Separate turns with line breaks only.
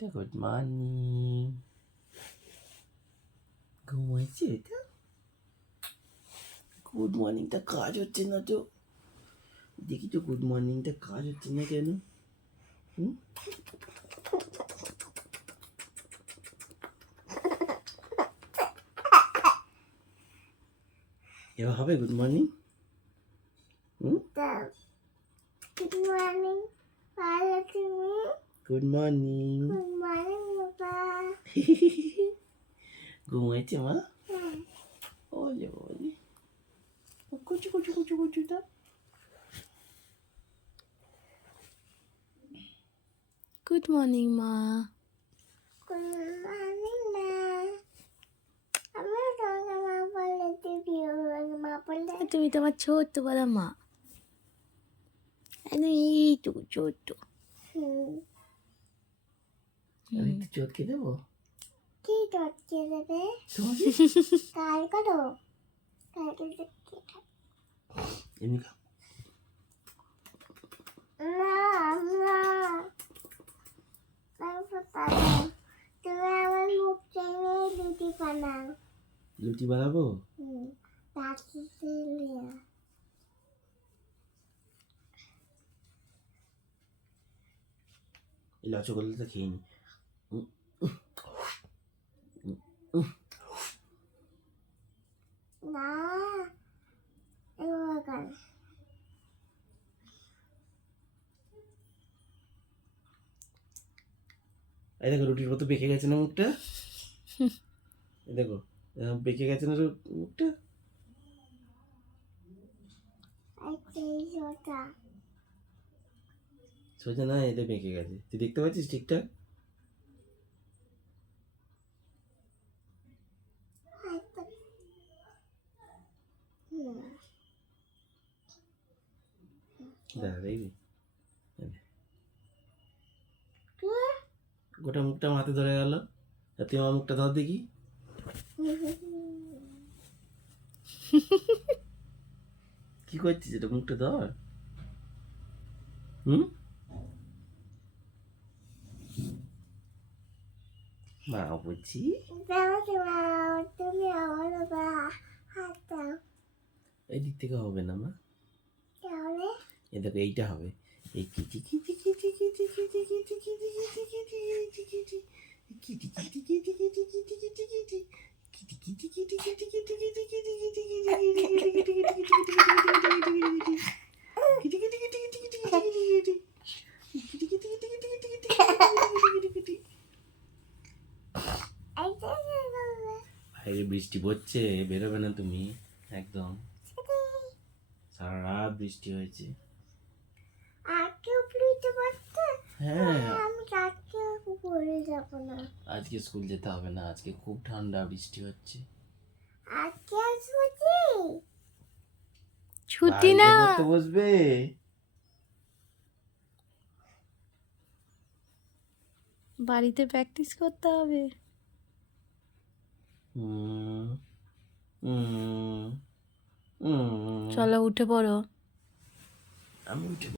এটা good morning ঘুমাইছে এটা গুড মর্নিংটা কাজ হচ্ছে না তো দেখি তো গুড মর্নিংটা কাজ হচ্ছে না কেন হুম এবার হবে good morning hmm
Good
good morning ঘুমিয়েছে মা ওলে ওলে কুচু কুচু কুচু কুচুটা
গুড মর্নিং মা তুমি তোমার ছোট্ট বলা মা। একদম এইটুকু ছোট্ট।
হুম
একটু চটকে দেবো?
কি টটকে দেবে? কাল করো। কালকে দেখতে
এমনি খাও
না না তুমি আমার মুখ টেনে রুটি বানাও।
রুটি বানাবো?
হুম দিয়ে
এই রসগোল্লাটা খেয়ে নি। এই দেখো রুটির মতো বেঁকে গেছে না মুখটা? এই দেখো বেঁকে গেছে না মুখটা? সোজা। না এটা বেঁকে গেছে। তুই দেখতে পাচ্ছিস ঠিকঠাক
একটা হুম
দাঁড়া দেখবি
কি
গোটা মুখটা হাতে ধরে গেল। তুই আমার মুখটা ধর দেখি। কি করছিস এটা? মুখটা ধর। হুম? মা বলছি।
তুমি আমার হাত দাও।
এই দিক থেকে হবে না মা এ দেখো এইটা হবে এই kitty kitty kitty kitty kitty kitty kitty kitty kitty kitty kitty বৃষ্টি পড়ছে বেরোবে না তুমি একদম সারা রাত বৃষ্টি হয়েছে হ্যাঁ।
আমি আজকে পড়ে যাব না।
আজকে স্কুল যেতে হবে না আজকে খুব ঠান্ডা বৃষ্টি হচ্ছে।
আজকে
ছুটি? না।
বসবে?
বাড়িতে প্র্যাকটিস করতে হবে।
হুম হুম হুম
চলো উঠে পড়ো।
আমি উঠে